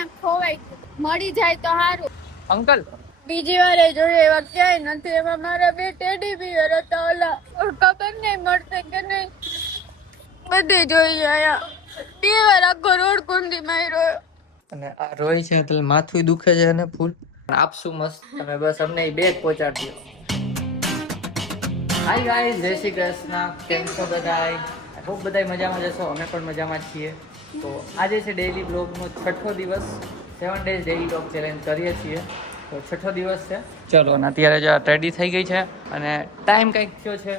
ક્યાંક ખોવાઈ ગયું, મળી જાય તો સારું. અંકલ બીજી વાર જોઈએ એવા ક્યાંય નથી. એમાં મારા બે ટેડી બિયર હતા, ઓલા ખબર નહીં મળશે કે નહીં. બધે જોઈએ આયા 2 વાર આખો રોડ કુંડી માર્યો. અને આ રોય છે એટલે માથું દુખે છે અને ફૂલ આપશું મસ્ત. તમે બસ અમને બે જ પહોંચાડજો. હાય ગાઈસ, જય શ્રી કૃષ્ણ. કેમ છો બધાય? આઈ હોપ બધાય મજામાં જશો. અમે પણ મજામાં છીએ. તો આજે છે ડેઈલી બ્લોગનો 6થો દિવસ. 7 ડેઝ ડેઈલી બ્લોગ ચેલેન્જ કરીએ છીએ. તો 6થો દિવસ છે. ચલો, અને અત્યારે જ રેડી થઈ ગઈ છે અને ટાઈમ કંઈક થયો છે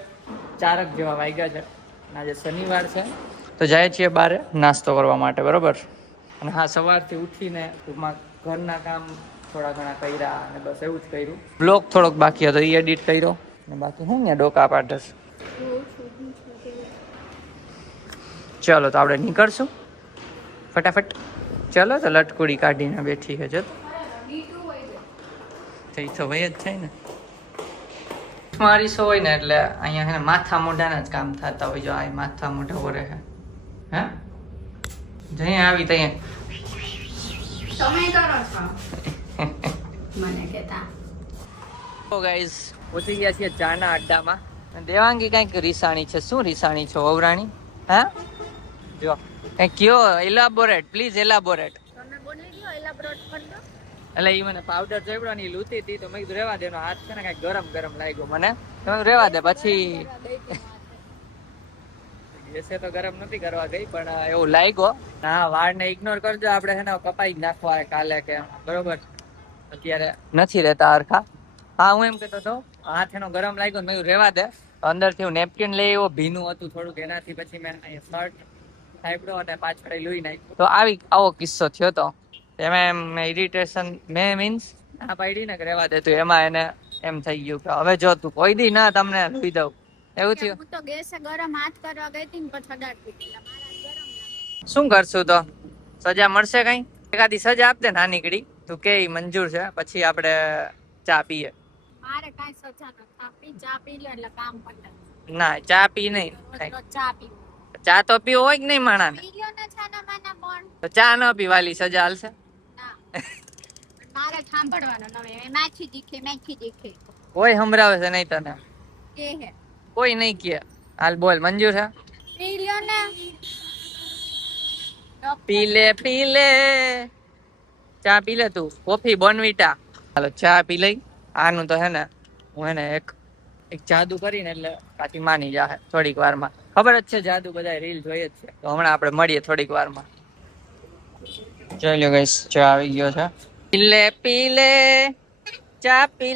4 જેવા વાગ્યા છે. અને આજે શનિવાર છે તો જાય છીએ બહાર નાસ્તો કરવા માટે, બરોબર. અને હા, સવારથી ઉઠીને ટૂંકમાં ઘરના કામ થોડા ઘણા કર્યા અને બસ એવું જ કર્યું. બ્લોગ થોડોક બાકી હતો, એ એડિટ કર્યો. ને બાકી હું ને ડોકા પાડસ. ચલો તો આપણે નીકળશું ફટાફટ. ચલો તો લટકુડી કાઢીને બેઠી છે. જો થઈ તો વય જ થાય ને. મારી સો હોય ને એટલે અહીંયા છે ને માથા મોઢાના જ કામ થતા હોય. જો આ માથા મોઢા ઓરે છે. હા, જઈ આવી તઈ તમે કરો છો મને કહેતા. તો ગાઈઝ પહોંચી ગયા છીએ ચાના અડ્ડામાં. દેવાંગી કંઈક રીસાણી છે. શું રીસાણી છો વવરાણી? હા, જો કંઈક કયો, એલાબોરેટ પ્લીઝ, એલાબોરેટ. તમે બોલી ગયો એલાબોરેટ કરજો. એટલે એ મને પાવડર ચોપડ્યો ને એ લૂતી હતી તો મેં કીધું રેવા દે. એનો હાથ છે ને કંઈક ગરમ ગરમ લાગ્યો મને. તમે રેવા દે. પછી એસે તો ગરમ નથી કરવા ગઈ પણ એવું લાગ્યો. હા, વાળને ઇગ્નોર કરજો. આપણે છે ને કપાઈ જ નાખવા કાલે કે, બરોબર. અત્યારે નથી રહેતા હરખા. હા, હું એમ કહેતો હતો હાથ એનો ગરમ લાગ્યો મેં રેવા દે. અંદરથી હું નેપકિન લઈ આવ્યો, ભીનું હતું થોડુંક. એનાથી પછી મેં શર્ટ થાપડ્યો અને પાછળ લોહી નાખ્યું. તો આવો કિસ્સો થયો તો એમાં એમ ઇરિટેશન મેં મીન્સ ના પાડી ને કે રેવા દે. તો એમાં એને એમ થઈ ગયું કે હવે જો તું કોઈ દી ના તમને લોહી દઉં, એવું થયું. હું તો ગેસે ગરમ હાથ કરવા ગઈ હતી ને પછી અડાડતી હતી. મારા ગરમ લાગે. શું કરશું તો? સજા મળશે કઈ? એકાદી સજા આપ દે નાની કડી. તું કે મંજૂર છે, પછી આપણે ચા પીએ. મારે કાઈ સજા નથી આપી. ચા પી લે એટલે કામ પતે. ના, ચા પી નહીં. ચા પી. ચા તો પીવો હોય કે નહીં માણા ને? પી લ્યો ને છાના માના પણ. તો ચા ન પીવાલી સજા હાલશે? ના, મારે સાંભળવાનો નવે માછી દીખે. કોઈ સંભળાવે છે નહીં તને? કે હે કોઈ નહીં કે. હાલ બોલ, મંજૂર છે? પી લ્યો ને. પી લે ચા પી લે તું. કોફી બોર્નવિટા. હાલો ચા પી લઈ. આનું તો હે ને હું એને એક જાદુ કરીને એટલે પાછી માની જાહે થોડીક વારમાં. ખબર જ છે જાદુ બધા રીલ જોઈએ જ છે. તો હમણાં આપણે મળીએ થોડીક વારમાં. જોઈ લો ગાઈસ, ચા આવી ગયો છે. પી લે ચા પી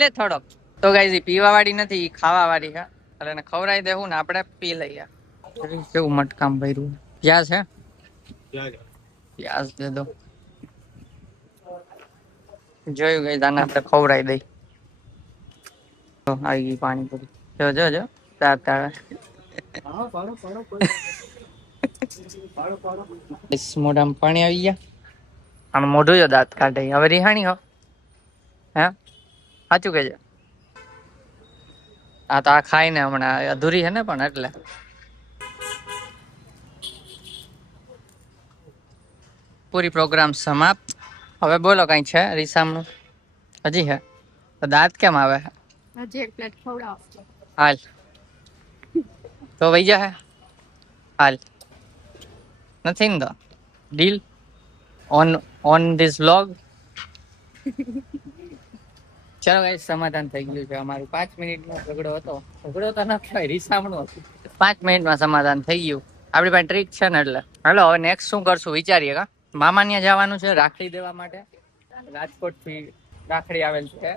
લે થોડોક. તો ગાઈસ ઈ પીવા વાળી નથી, ઈ ખાવા વાળી છે. એટલે એને ખવડાવી દેવું ને આપણે પી લઈએ. કેવું મટકામ ભર્યું. પ્યાજ છે? પ્યાજ દે દો. જોયું ગઈ આને આપણે ખવડાવી દઈ. આવી ગઈ પાણીપુરી. જો તાર મોઢામાં પાણી આવી ગયા. આમ મોઢું જો દાંત કાઢે. હવે રિહાણી હો હે સાચું કેજે. આ તો આ ખાઈને હમણાં અધૂરી છે ને પણ એટલે પૂરી પ્રોગ્રામ સમાપ્ત. હવે બોલો કઈ છે રીસામનું? હજી હે તો દાંત કેમ આવે? હજી એક પ્લેટ ખવડાવો. હાલ તો વઈ જા હે. હાલ નથી ને તો ડીલ ઓન ધીસ વ્લોગ. ચલો ગાઈસ, સમાધાન થઈ ગયું છે અમારું. 5 મિનિટનો ઝઘડો હતો. ઝઘડો તો ન કહેવાય, રીસામણું હતું. 5 મિનિટમાં સમાધાન થઈ ગયું. આપણી પાસે ટ્રીક છે ને એટલે. હાલો હવે નેક્સ્ટ શું કરશું વિચારીએ. કા મામા ત્યાં જવાનું છે રાખડી દેવા માટે. રાજકોટ થી રાખડી આવેલ છે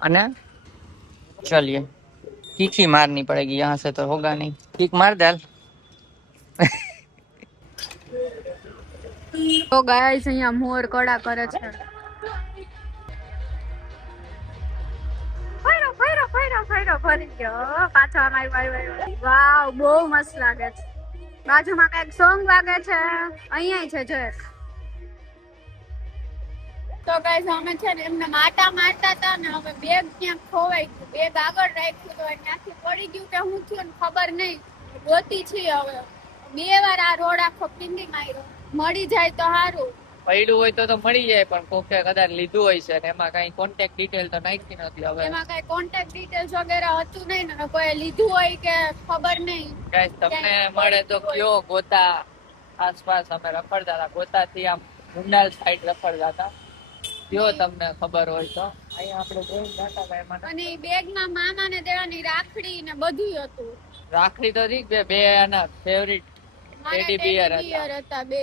અને ચलिए कीखी मारनी पड़ेगी यहाँ से, तो होगा नहीं. किक मार दे. તો ગાઈસ અહીંયા મોર કડા કરે છે. ફરી ગયો પાછો. વાવ, બહુ મસ્ત લાગે છે. બાજુમાં કઈક સોંગ વાગે છે. અહીંયા છે જો. તો ગાઈસ અમે છે ને એમને માટા મારતા હતા ને હવે બેગ ક્યાંક ખોવાઈ ગયું. બેગ આગળ રાખ્યું તો ત્યાંથી પડી ગયું કે શું થયું ને ખબર નહીં. ગોતી છે હવે 2 વાર આ રોડ આખો પીંડી માર્યો. મળી જાય તો સારું. પડ્યું હોય તો મળી જાય, પણ કોકે કદાચ લીધું હોય છે ને એમાં કઈ કોન્ટેક્ટ ડિટેલ તો નાખી નથી. હવે એમાં કઈ કોન્ટેક્ટ ડિટેલ્સ વગેરે હતું નહીં ને કોઈ લીધું હોય કે ખબર નહીં. ગાઈસ તમને મળે તો કયો. ગોતા આસપાસ અમે રખડતા હતા, ગોતા થી આમ મુંડાલ સાઈડ રખડતા હતા. કયો તમને ખબર હોય તો. અહીંયા આપણે જોઈ જતા એમાં અને બેગમાં મામા ને દેવાની રાખડી ને બધું હતું. રાખડી તો ઠીક, બે એના ફેવરિટ ટેડી બિયર હતા બે.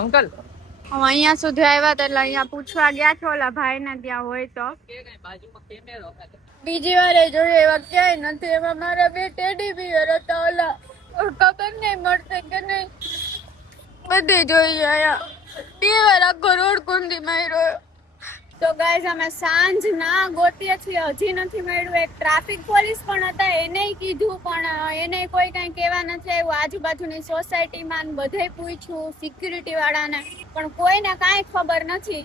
અંકલ અહીંયા સુધી આવ્યા હતા એટલે અહીંયા પૂછવા ગયા છો ઓલા ભાઈ ને ત્યાં હોય તો. બાજુમાં કેમેરો હતો. બીજી વાર એ જોયું એવા ક્યાંય નથી. એમાં મારા બે ટેડી બિયર હતા ઓલા. ખબર નહીં મળશે કે નહીં. બધે જોઈએ અહીંયા 2 વાર આખો રોડ કુંદી માર્યો. તો ગાઈઝ અમે સાંજ ના ગોતીએ છીએ, હજી નથી મળ્યું. એક ટ્રાફિક પોલીસ પણ હતા, એને કીધું પણ એને કોઈ કઈ કહેવા નથી આવ્યું. આજુબાજુની સોસાયટીમાં બધે પૂછ્યું, સિક્યુરિટી વાળાને, પણ કોઈને કાંઈ ખબર નથી.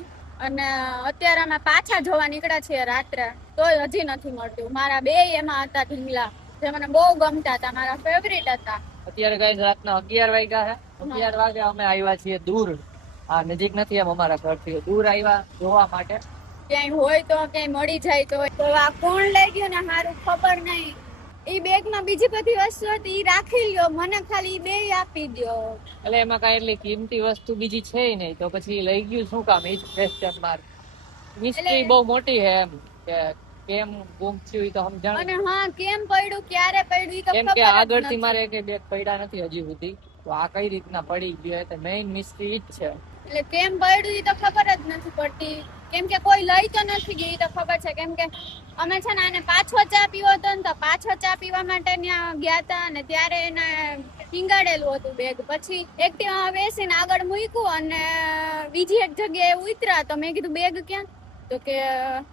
અને અત્યારે અમે પાછા જોવા નીકળ્યા છીએ રાત્રે, તોય હજી નથી મળતું. મારા બે એમાં હતા ઢીંગલા, જે મને બહુ ગમતા હતા, મારા ફેવરિટ હતા. અત્યારે ગાઈઝ રાતના 11 વાગ્યા છે. 11 વાગે અમે આવ્યા છીએ દૂર. આ નજીક નથી એમ અમારા ઘરથી, દૂર આવ્યા જોવા માટે. ક્યાંય હોય તો ક્યાંય મળી જાય તો આ કોણ લઈ ગયું ને મારું ખબર નહીં. ઈ બેગમાં બીજી બધી વસ્તુ હતી, ઈ રાખી લ્યો, મને ખાલી ઈ બે આપી દો. એટલે એમાં કઈ એટલી કિંમતી વસ્તુ બીજી છે નહીં, તો પછી લઈ ગયું શું કામ? એ જ ક્વેશ્ચન માર્ક. મિસ્ટ્રી બહુ મોટી છે એમ કે કેમ ગુમ થયું તો સમજણ. અને હા, કેમ પડ્યું, ક્યારે પડ્યું ઈ તો કેમ કે ખબર જ આગળથી નથી. મારે કે બેગ પડ્યા નથી હજી સુધી, તો આ કઈ રીતના પડી ગયો તો મેઇન મિસ્ટ્રી ઈ જ છે. એટલે કેમ પડ્યું ઈ તો ખબર જ નથી પડતી. કેમ કે કોઈ લઈ તો નથી ગઈ, ઈ તો ખબર છે. કેમ કે અમે છે ને આને પાછો ચા પીવો હતો ને, તો પાછો ચા પીવા માટે ત્યાં ગયા હતા અને ત્યારે એને ટીંગાડેલું હતું બેગ. પછી એક્ટિવામાં બેસીને આગળ મૂક્યું અને બીજી એક જગ્યાએ ઉતર્યા. તો મેં કીધું બેગ ક્યાં? તો કે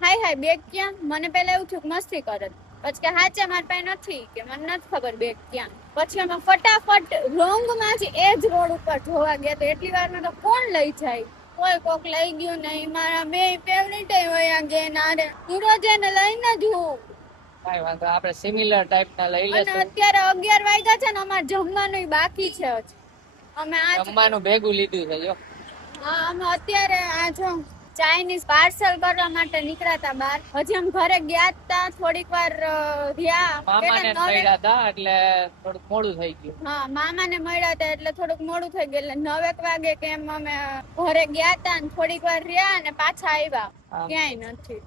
હાય બેગ ક્યાં? મને પહેલા એવું થયું મસ્તી કરે, પછી કે હાચે મારી પાસે નથી, કે મને નથી ખબર બેગ ક્યાં. પછી અમે ફટાફટ રોંગમાં જ એ જ રોડ ઉપર જોવા ગયા. તો એટલી વારમાં તો કોણ લઈ જાય? કોઈ કોક લઈ ગયું નહીં. મારા બે ફેવરિટ હોય ગયા નારે, હું રોજ એને લઈને જ હું. કાંઈ વાંધો, આપણે સિમિલર ટાઈપના લઈ અને લેશું. અત્યારે 11 વાગ્યા છે ને, અમારે જમવાનું બાકી છે હજી. અમે આ જમવાનું ભેગું લીધું છે જો. હા, અમે અત્યારે આ જો ચાઇનીઝ પાર્સલ કરવા માટે નીકળ્યા હતા બહાર. હજી અમે ઘરે ગયા હતા, થોડીક વાર રહ્યા. મામાને મળ્યા હતા એટલે થોડુંક મોડું થઈ ગયું. હા, મામાને મળ્યા હતા એટલે થોડુંક મોડું થઈ ગયું. એટલે 9 વાગે કેમ અમે ઘરે ગયા હતા ને થોડીક વાર રહ્યા અને પાછા આવ્યા. ક્યાંય નથી.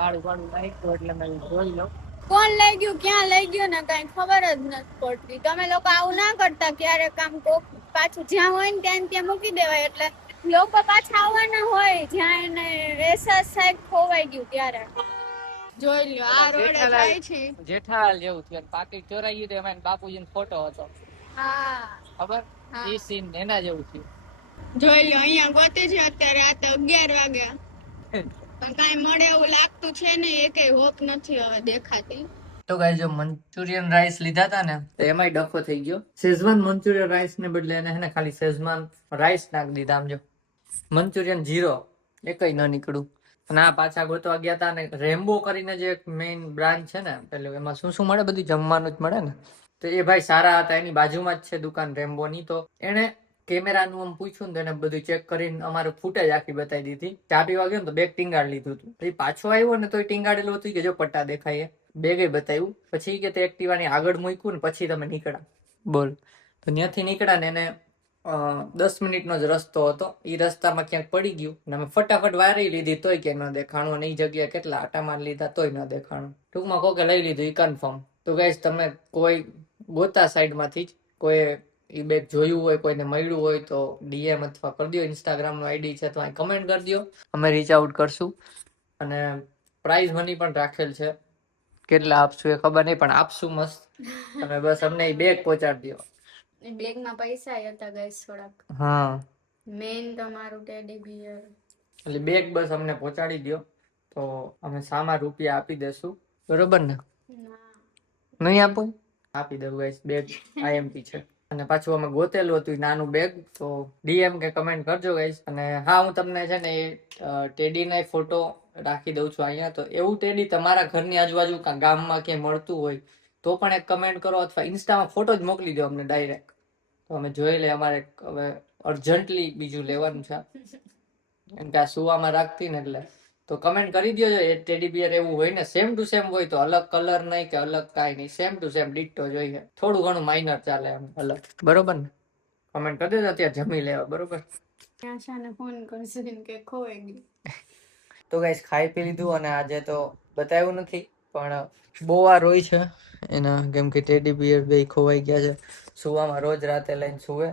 કાળું નાખ્યું એટલે મેં જોઈ લો. કોણ લઈ ગયું, ક્યાં લઈ ગયું ને કઈ ખબર જ નથી પડતી. તમે લોકો આવું ના કરતા. ક્યારેક આમ કોક પાછું જ્યાં હોય ને ત્યાં મૂકી દેવાય. એટલે લોકો પાછા આવવાના હોય જ્યાં એને એહસાસ સાહેબ ખોવાઈ ગયું ત્યારે. જોઈ લ્યો, આ રોડે જાય છે. જેઠાલાલ જેવું થયું. પાકીટ ચોરાઈ ગયું તો એમાં બાપુજીનો ફોટો હતો. હા, ખબર? ઈ સીન એના જેવું થયું. જોઈ લ્યો, અહીંયા ગોતે છે અત્યારે. આ તો 11 વાગ્યા પણ કાંઈ મળે એવું લાગતું છે ને, એકેય હોપ નથી હવે દેખાતી. તો ગાઈસ જો મંચુરિયન રાઈસ લીધા હતા ને, તો એમાંય ડખો થઈ ગયો. શેઝવાન મંચુરિયન રાઈસ ને બદલે એને હે ને ખાલી શેઝવાન રાઈસ નાખી દીધા. આમ જો મંચુરિયન 0 એકય ન નીકળ્યું. અને આ પાછા ગોતવા ગયા હતા ને, રેમ્બો કરીને જે એક મેઇન બ્રાન્ચ છે ને, એટલે એમાં શું શું મળે, બધું જમવાનું જ મળે ને. તો એ ભાઈ સારા હતા, એની બાજુમાં જ છે દુકાન રેમ્બોની. તો એને કેમેરાનું આમ પૂછ્યું ને, એને બધું ચેક કરીને અમારું ફૂટેજ આખી બતાવી દીધી. ચા પીવા ગયો ને તો બેગ ટીંગાડી લીધું હતું. પછી પાછો આવ્યો ને તો ટીંગાડેલું હતું કે જો પટ્ટા દેખાય, બેગે બતાવ્યું. પછી કે તે એક્ટિવાની આગળ મૂક્યું ને પછી તમે નીકળ્યા. બોલ. તો ત્યાંથી નીકળ્યા ને એને 10 મિનિટનો જ રસ્તો હતો. એ રસ્તામાં ક્યાંક પડી ગયું ને અમે ફટાફટ વારી લીધી તોય કે ન દેખાણું. અને એ જગ્યાએ કેટલા આટા માર લીધા તોય ન દેખાણું. ટૂંકમાં કોકે લઈ લીધું એ કન્ફર્મ. તો ગાઈસ તમે કોઈ ગોતા સાઈડમાંથી જ કોઈ એ બેગ જોયું હોય, કોઈને મળ્યું હોય તો DM અથવા કરી દો. ઇન્સ્ટાગ્રામ નો ID છે તો અહીં કમેન્ટ કરી દો, અમે રીચ આઉટ કરશું. અને પ્રાઇઝ મની પણ રાખેલ છે. કેટલા આપશું એ ખબર નહીં, પણ આપશું મસ્ત. તમે બસ અમને એ બેગ પહોંચાડી દો. એ બેગમાં પૈસા હતા ગાઈસ થોડાક. હા, મેન તમારું ટેડી બિયર. એટલે બેગ બસ અમને પહોંચાડી દો તો અમે સામા રૂપિયા આપી દેશું. બરોબર ને? નહીં આપો? આપી દઉં ગાઈસ. બેગ IMP છે. અને પાછું અમે ગોતેલું હતું નાનું બેગ. તો DM કે કમેન્ટ કરજો ગાઈસ. અને હા, હું તમને છે ને એ ટેડી ના ફોટો રાખી દઉં છું અહીંયા. તો એવું ટેડી તમારા ઘરની આજુબાજુ ગામમાં ક્યાંય મળતું હોય તો પણ એક કમેન્ટ કરો અથવા ઇન્સ્ટામાં ફોટો જ મોકલી દો અમને ડાયરેક્ટ, તો અમે જોઈ લે. અમારે હવે અર્જન્ટલી બીજું લેવાનું છે, કેમ કે આ સુવામાં રાખતી ને એટલે. તો કમેન્ટ કરી દો જો એ ટેડી બિયર એવું હોય ને સેમ ટુ સેમ હોય તો, અલગ કલર નહીં કે અલગ કાંઈ નહીં, સેમ ટુ સેમ ડિટ્ટો જોઈએ. થોડું ઘણું માઇનર ચાલે એમ અલગ, બરોબર ને? કમેન્ટ કરી દેજો અત્યારે જમી લેવા, બરોબર? આશાને ફોન કરશે કે ખોવાઈ ગઈ. તો ગાઈસ ખાઈ પી લીધું અને આજે તો બતાવ્યું નથી પણ બહુ વાર રોય છે એના, કેમ કે ટેડી બિયર બે ખોવાઈ ગયા છે. સુવામાં રોજ રાતે લઈને સુવે,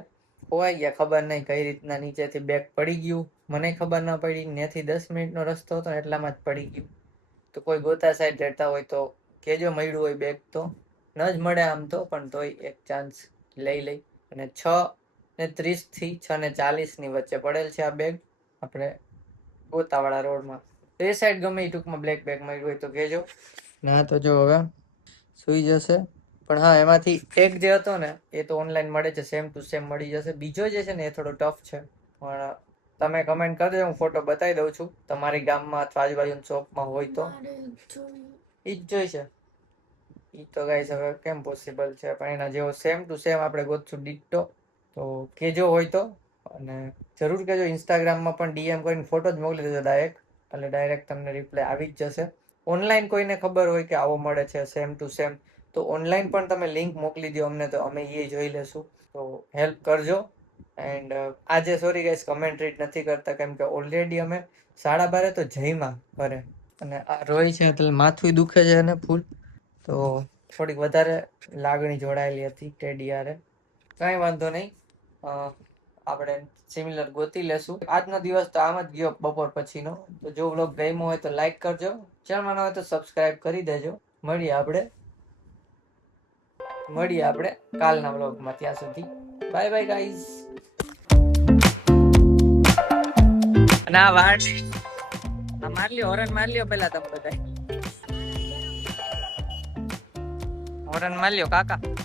ખોવાઈ ગયા, ખબર નહીં કઈ રીતના નીચેથી બેગ પડી ગયું, મને ખબર ના પડી. ત્યાંથી 10 મિનિટનો રસ્તો હતો એટલામાં જ પડી ગયું. તો કોઈ ગોતા સાઈડ રહેતા હોય તો કેજો, મળ્યું હોય બેગ તો. ન જ મળે આમ તો, પણ તોય એક ચાન્સ લઈ. અને 6:30 થી 6:40 ની વચ્ચે પડેલ છે આ બેગ, આપણે ગોતાવાળા રોડમાં. તો એ સાઈડ ગમે એ ટૂંકમાં બ્લેક બેગ મળ્યું હોય તો કહેજો. ના તો જો હવે સુઈ જશે. પણ હા, એમાંથી એક જે હતો ને એ તો ઓનલાઈન મળે છે, સેમ ટુ સેમ મળી જશે. બીજો જે છે ને એ થોડો ટફ છે, પણ તમે કમેન્ટ કરી દો, હું ફોટો બતાવી દઉં છું. તમારી ગામમાં અથવા આજુબાજુની શોપમાં હોય તો ઈ જ જોઈશે. ઈ તો ગાઈસ હવે કેમ પોસિબલ છે, પણ એના જેવો સેમ ટુ સેમ આપણે ગોતશું ડિટ્ટો. તો કેજો હોય તો, અને જરૂર કેજો. ઇન્સ્ટાગ્રામમાં પણ ડીએમ કરીને ફોટો જ મોકલી દેજો ડાયરેક્ટ, એટલે ડાયરેક્ટ તમને રિપ્લાય આવી જ જશે. ઓનલાઈન કોઈને ખબર હોય કે આવો મળે છે સેમ ટુ સેમ, તો ઓનલાઈન પણ તમે લિંક મોકલી દો અમને, તો અમે એ જોઈ લેશું. તો હેલ્પ કરજો. એન્ડ આજે સોરી ગાઈસ કમેન્ટ રીડ નથી કરતા, કેમ કે ઓલરેડી અમે 12:30 તો જઈમાં ઘરે, અને આ રોય છે એટલે માથું દુખે છે એને ફૂલ, તો થોડીક વધારે લાગણી જોડાયેલી હતી ટેડી હારે. કાંઈ વાંધો નહીં, આપણે સિમિલર ગોતી લેશું. આજનો દિવસ તો આમ જ ગયો બપોર પછીનો. તો જો વ્લોગ ગમ્યો હોય તો લાઈક કરજો, ચેનલમાં ન હોય તો સબસ્ક્રાઇબ કરી દેજો. મળીએ આપણે કાલના વ્લોગમાં. ત્યાં સુધી બાય બાય ગાઈઝ. અને આ વાડી આ માર લ્યો, હોરન માર લ્યો પેલા તમે બધા. હોરન માર લ્યો કાકા.